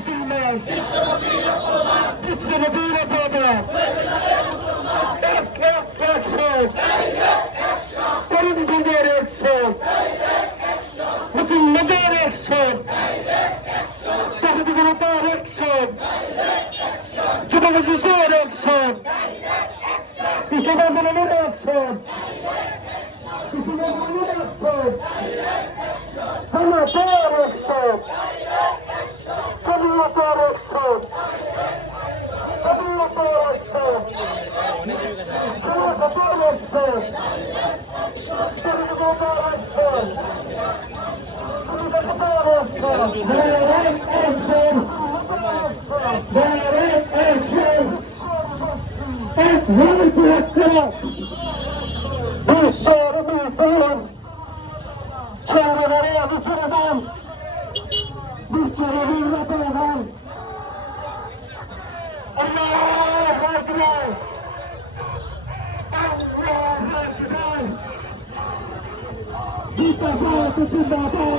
মুসলমান বিশ্বনবীর অপরাধ একশো করিমগঞ্জের 100 মুসলমানদের 100 জাতীয় জনতার 100 যুব মজলিসের 100 কৃষক আন্দোলনের 100 কৃষক আন্দোলনের 100 জামাতের 100 জামাতের 100 জামাতের 100 Allah